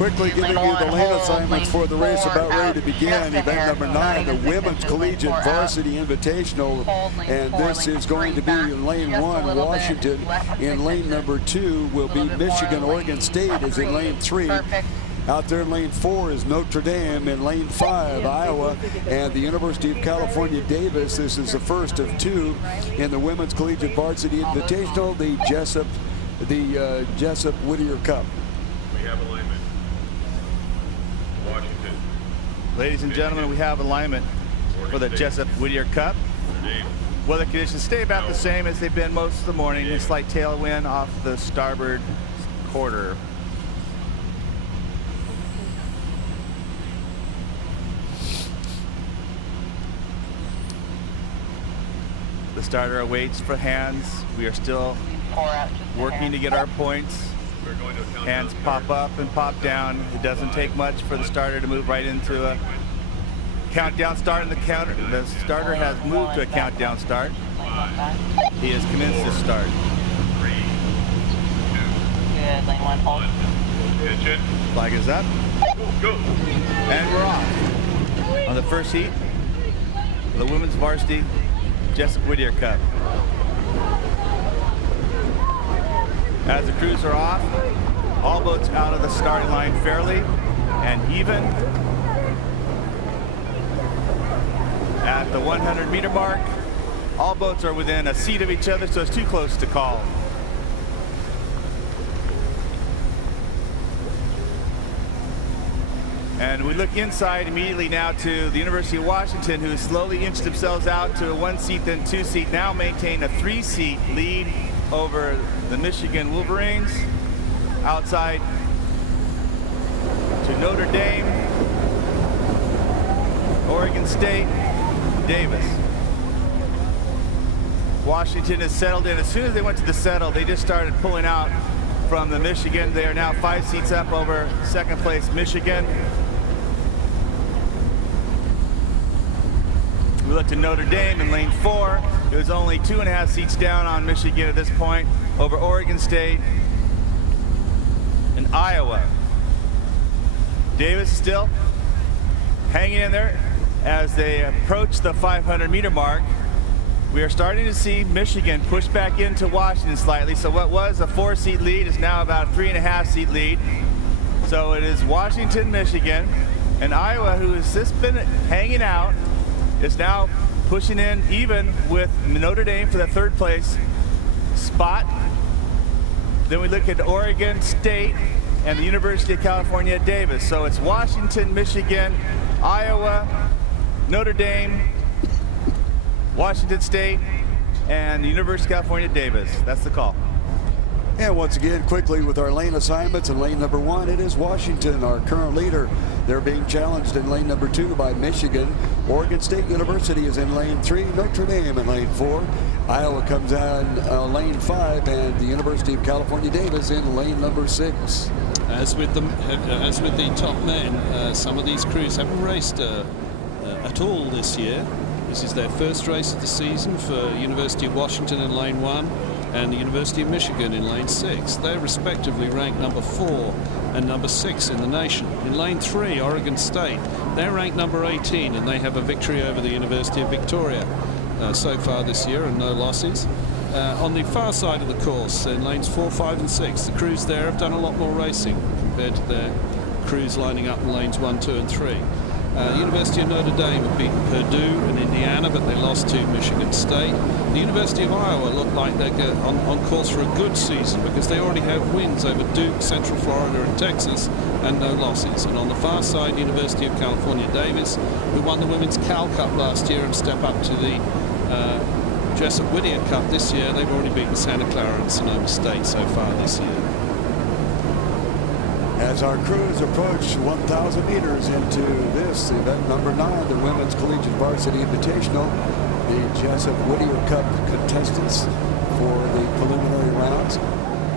Quickly giving you the lane assignments for the race about ready to begin. Event number 9, the Women's Collegiate Varsity Invitational. And this is going to be in lane 1, Washington. In lane number 2 will be Michigan. Oregon State is in lane 3. Out there in lane 4 is Notre Dame. In lane 5, Iowa and the University of California, Davis. This is the first of 2 in the Women's Collegiate Varsity Invitational, the Jessup Whittier Cup. We have alignment. Washington. Ladies and gentlemen, we have alignment for the Jessup Whittier Cup. Weather conditions stay about the same as they've been most of the morning. A slight tailwind off the starboard quarter. The starter awaits for hands. We are still working to get our points. Hands pop up and pop down. It doesn't take much for the starter to move right into a countdown start. And the starter has moved to a countdown start. He has commenced his start. 3, 2, 1. Flag is up. Go. And we're off. On the first heat, the Women's Varsity Jessup Whittier Cup. As the crews are off, all boats out of the starting line fairly and even. At the 100-meter mark, all boats are within a seat of each other, so it's too close to call. And we look inside immediately now to the University of Washington, who slowly inched themselves out to a 1-seat, then 2-seat, now maintain a 3-seat lead over the Michigan Wolverines. Outside to Notre Dame, Oregon State, Davis. Washington is settled in. As soon as they went to the settle, they just started pulling out from the Michigan. They are now 5 seats up over second place Michigan. We look to Notre Dame in lane 4. It was only 2.5 seats down on Michigan at this point over Oregon State and Iowa. Davis still hanging in there as they approach the 500-meter mark. We are starting to see Michigan push back into Washington slightly. So what was a 4-seat lead is now about a 3.5-seat lead. So it is Washington, Michigan, and Iowa, who has just been hanging out, is now pushing in even with Notre Dame for the 3rd place spot. Then we look at Oregon State and the University of California at Davis. So it's Washington, Michigan, Iowa, Notre Dame, Washington State, and the University of California at Davis. That's the call. And once again, quickly with our lane assignments, in lane number 1, it is Washington, our current leader. They're being challenged in lane number 2 by Michigan. Oregon State University is in lane 3, Notre Dame in lane 4. Iowa comes on lane 5, and the University of California, Davis in lane number 6. As with the top men, some of these crews haven't raced at all this year. This is their first race of the season for University of Washington in lane 1 and the University of Michigan in lane 6. They're respectively ranked number 4 and number 6 in the nation. In lane 3, Oregon State, they're ranked number 18, and they have a victory over the University of Victoria so far this year and no losses. On the far side of the course, in lanes 4, 5 and 6, the crews there have done a lot more racing compared to their crews lining up in lanes 1, 2 and 3. The University of Notre Dame have beaten Purdue and Indiana, but they lost to Michigan State. The University of Iowa look like they're on course for a good season because they already have wins over Duke, Central Florida and Texas, and no losses. And on the far side, University of California, Davis, who won the Women's Cal Cup last year and step up to the Jessup Whittier Cup this year. They've already beaten Santa Clara and Sonoma State so far this year. As our crews approach 1,000 meters into this event number 9, the Women's Collegiate Varsity Invitational, the Jessup Whittier Cup contestants for the preliminary rounds.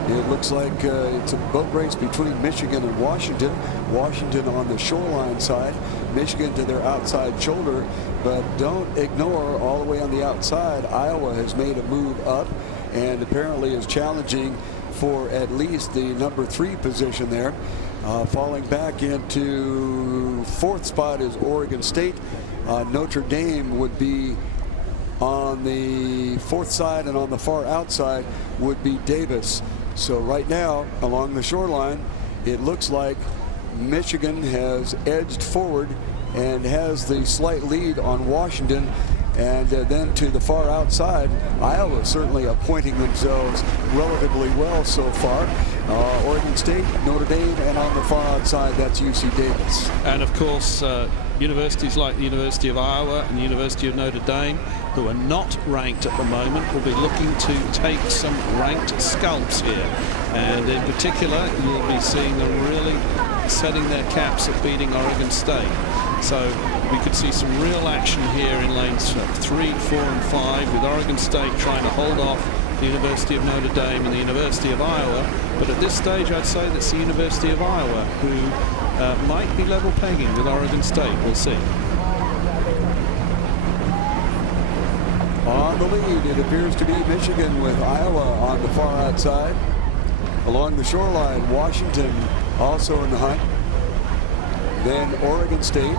It looks like it's a boat race between Michigan and Washington. Washington on the shoreline side, Michigan to their outside shoulder, but don't ignore all the way on the outside. Iowa has made a move up and apparently is challenging for at least the number 3 position there. Falling back into fourth spot is Oregon State. Notre Dame would be on the fourth side, and on the far outside would be Davis. So right now, along the shoreline, it looks like Michigan has edged forward and has the slight lead on Washington. And then to the far outside, Iowa certainly appointing themselves relatively well so far. Oregon State, Notre Dame, and on the far outside, that's UC Davis. And of course, universities like the University of Iowa and the University of Notre Dame, who are not ranked at the moment, will be looking to take some ranked scalps here. And in particular, you'll be seeing them really setting their caps at beating Oregon State. So we could see some real action here in lanes 3, 4, and 5, with Oregon State trying to hold off the University of Notre Dame and the University of Iowa. But at this stage, I'd say that's the University of Iowa who might be level pegging with Oregon State. We'll see. On the lead, it appears to be Michigan, with Iowa on the far outside. Along the shoreline, Washington also in the hunt. Then Oregon State.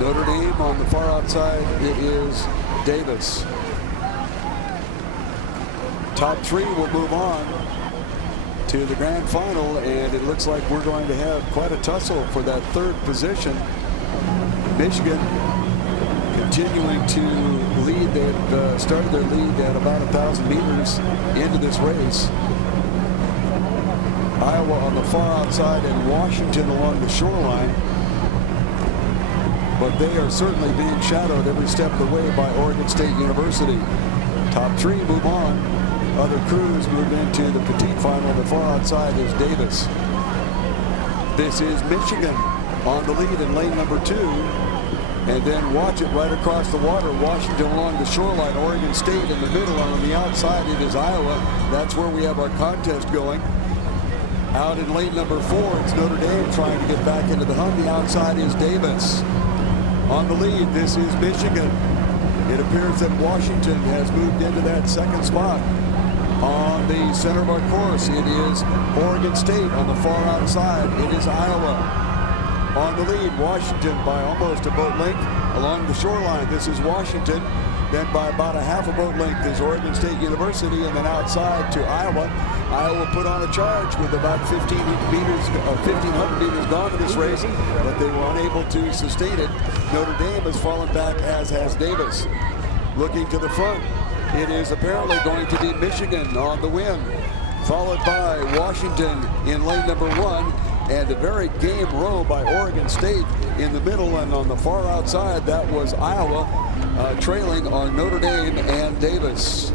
Notre Dame on the far outside, it is Davis. Top 3 will move on to the grand final, and it looks like we're going to have quite a tussle for that third position. Michigan continuing to lead. They've started their lead at about 1,000 meters into this race. Iowa on the far outside and Washington along the shoreline. But they are certainly being shadowed every step of the way by Oregon State University. Top 3 move on. Other crews move into the petite final. The far outside is Davis. This is Michigan on the lead in lane number 2. And then watch it right across the water. Washington along the shoreline. Oregon State in the middle. And on the outside, it is Iowa. That's where we have our contest going. Out in lane number 4, it's Notre Dame trying to get back into the hunt. The outside is Davis. On the lead, this is Michigan. It appears that Washington has moved into that second spot. On the center of our course, it is Oregon State. On the far outside, it is Iowa. On the lead, Washington by almost a boat length. Along the shoreline, this is Washington. Then by about a half a boat length is Oregon State University, and then outside to Iowa. Iowa put on a charge with about 1,500 meters gone to this race, but they were unable to sustain it. Notre Dame has fallen back, as has Davis. Looking to the front, it is apparently going to be Michigan on the win, followed by Washington in lane number 1, and a very game row by Oregon State in the middle, and on the far outside, that was Iowa trailing on Notre Dame and Davis.